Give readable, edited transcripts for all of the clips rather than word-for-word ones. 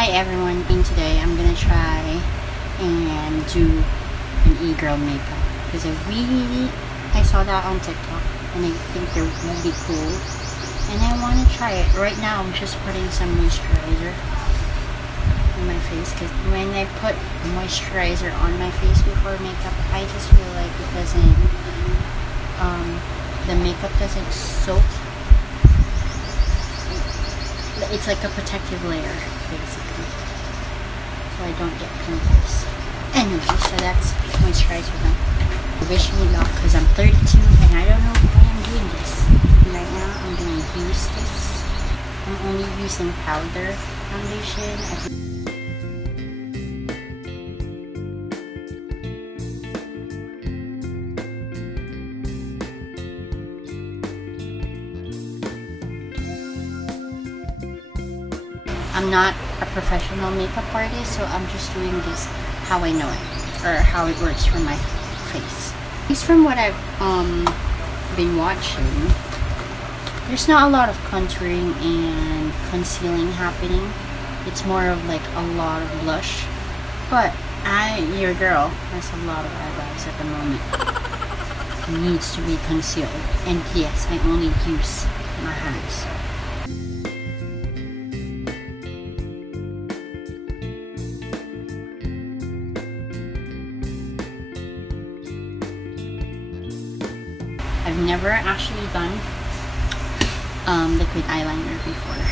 Hi everyone, and today I'm gonna try and do an e-girl makeup because I saw that on TikTok and I think they're really cool and I want to try it. Right now I'm just putting some moisturizer on my face because when I put moisturizer on my face before makeup, I just feel like it doesn't, the makeup doesn't soak. It's like a protective layer, basically, so I don't get pimples. Anyway, so that's moisturizer now. Wish me luck, because I'm 32 and I don't know why I'm doing this. Right now, I'm going to use this. I'm only using powder foundation. I'm not a professional makeup artist, so I'm just doing this how I know it, or how it works for my face. At least from what I've been watching, there's not a lot of contouring and concealing happening. It's more of like a lot of blush. But your girl has a lot of eyebrows at the moment. It needs to be concealed. And yes, I only use my hands. I've never actually done liquid eyeliner before.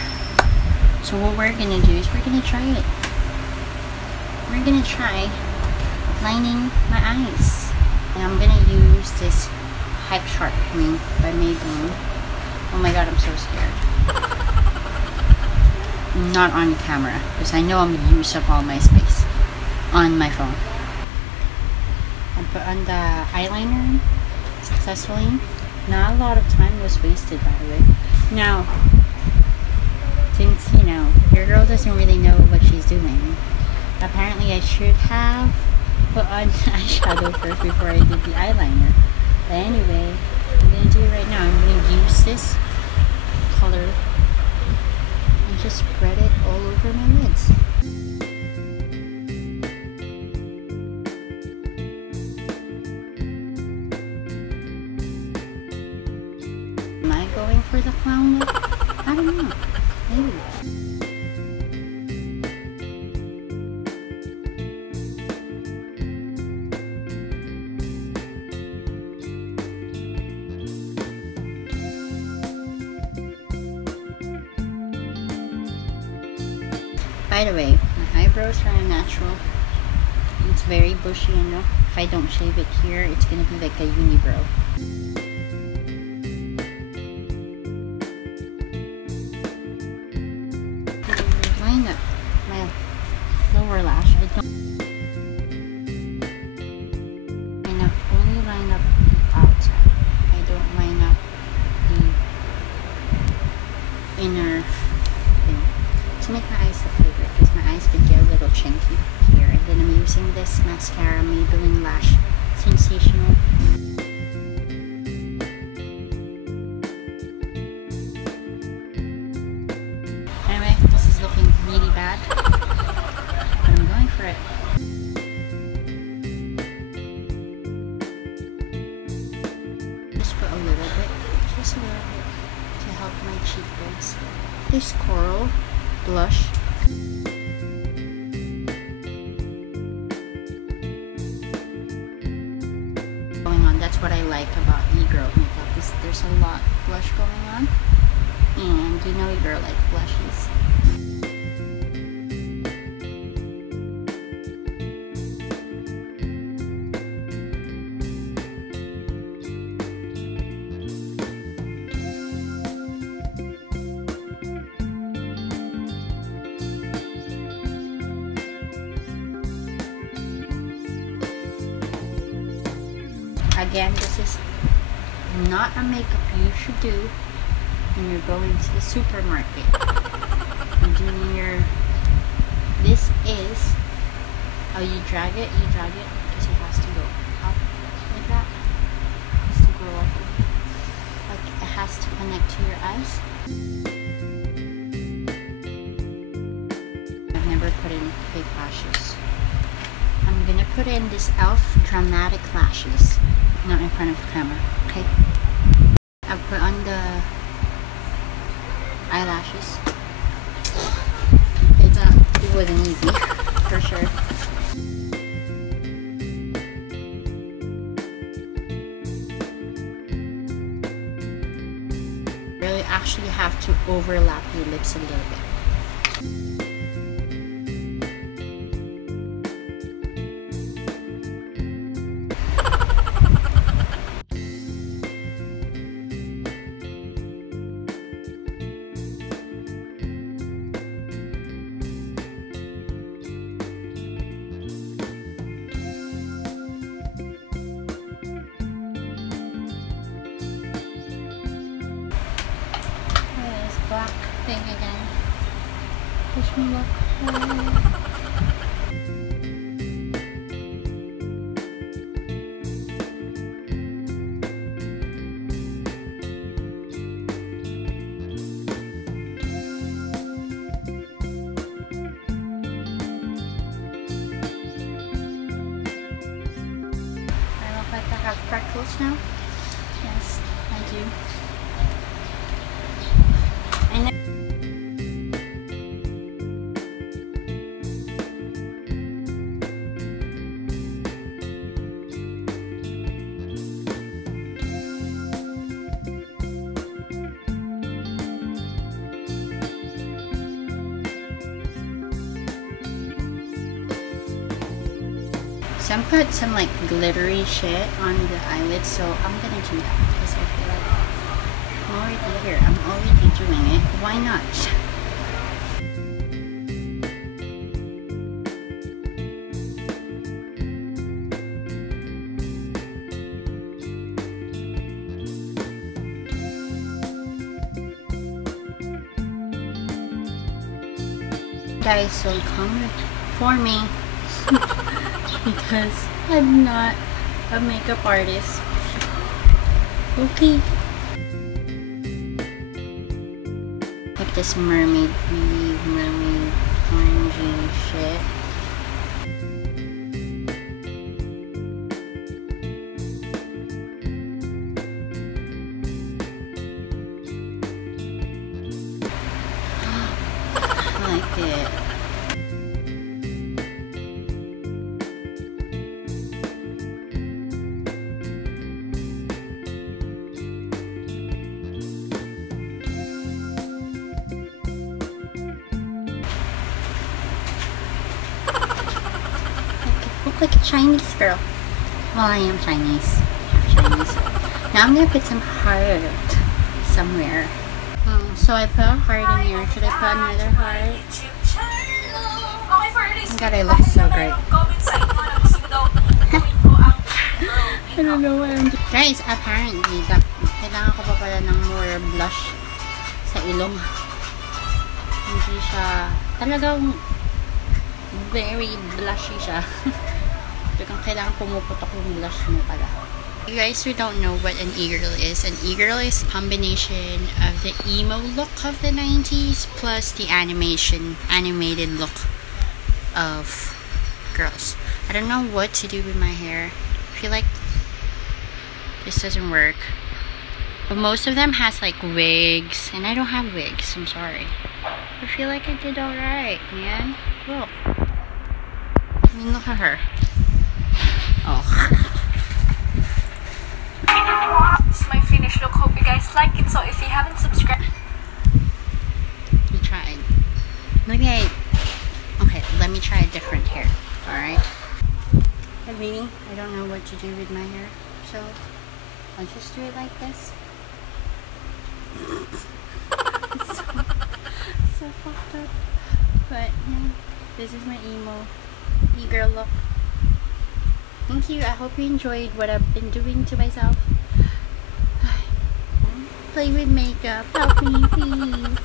So what we're gonna do is we're gonna try it. We're gonna try lining my eyes. And I'm gonna use this Hype Sharpening by Maybelline. Oh my god, I'm so scared. Not on camera, because I know I'm gonna use up all my space on my phone. I put on the eyeliner successfully. Not a lot of time was wasted, by the way. Now, since your girl doesn't really know what she's doing, apparently I should have put on eyeshadow first before I did the eyeliner. But anyway, I'm gonna do it right now. I'm gonna use this color and just spread it all over my lids. Am I going for the clown look? I don't know. Maybe. By the way, my eyebrows are natural. It's very bushy, if I don't shave it here, it's gonna be like a unibrow. Line up my lower lash. I only line up the outside. I don't line up the inner thing to make my eyes look bigger, because my eyes could get a little chinky here. And then I'm using this mascara, Maybelline Lash Sensational. Anyway, this is looking really bad, but I'm going for it. Just put a little bit, to help my cheekbones. This coral blush. Going on. That's what I like about e-girl makeup, is there's a lot of blush going on, and e-girl like blushes. Again, this is not a makeup you should do when you're going to the supermarket and doing your, this is how you drag it because it has to go up like that. It has to go up, like it has to connect to your eyes. I've never never put in fake lashes. I'm gonna put in this e.l.f. dramatic lashes. Not in front of the camera, okay? I've put on the eyelashes. It wasn't easy, for sure. Really actually have to overlap your lips a little bit. Black thing again. Wish me luck. I look like I have freckles now. Yes, I do. Some put some like glittery shit on the eyelids, so I'm gonna do that because I feel like I'm already here. I'm already doing it. Why not? Guys, so come for me. Because I'm not a makeup artist. Okay. Like this mermaid orangey shit. I like it. Look like a Chinese girl. Well, I am Chinese. Half Chinese. Now I'm gonna put some heart somewhere. So I put a heart in here. Should I put another heart? Oh my god, I look so great. I don't know what I'm doing. Guys, apparently, kailangan ko pa pala ng more blush sa ilong. Hindi siya talagang very blushy siya. Kailangan pumuputok yung blush mo pala. You guys who don't know what an egirl is a combination of the emo look of the 90s plus the animated look of girls. I don't know what to do with my hair. I feel like this doesn't work. But most of them has like wigs, and I don't have wigs, I'm sorry. I feel like I did alright, man. Look. I mean, look at her. Oh. This is my finished look. Hope you guys like it. So if you haven't subscribed, You tried. Okay, let me try a different hair. Alright? I don't know what to do with my hair. So I'll just do it like this. so fucked up. But yeah, this is my e-girl look. Thank you. I hope you enjoyed what I've been doing to myself. Play with makeup. Help me, please.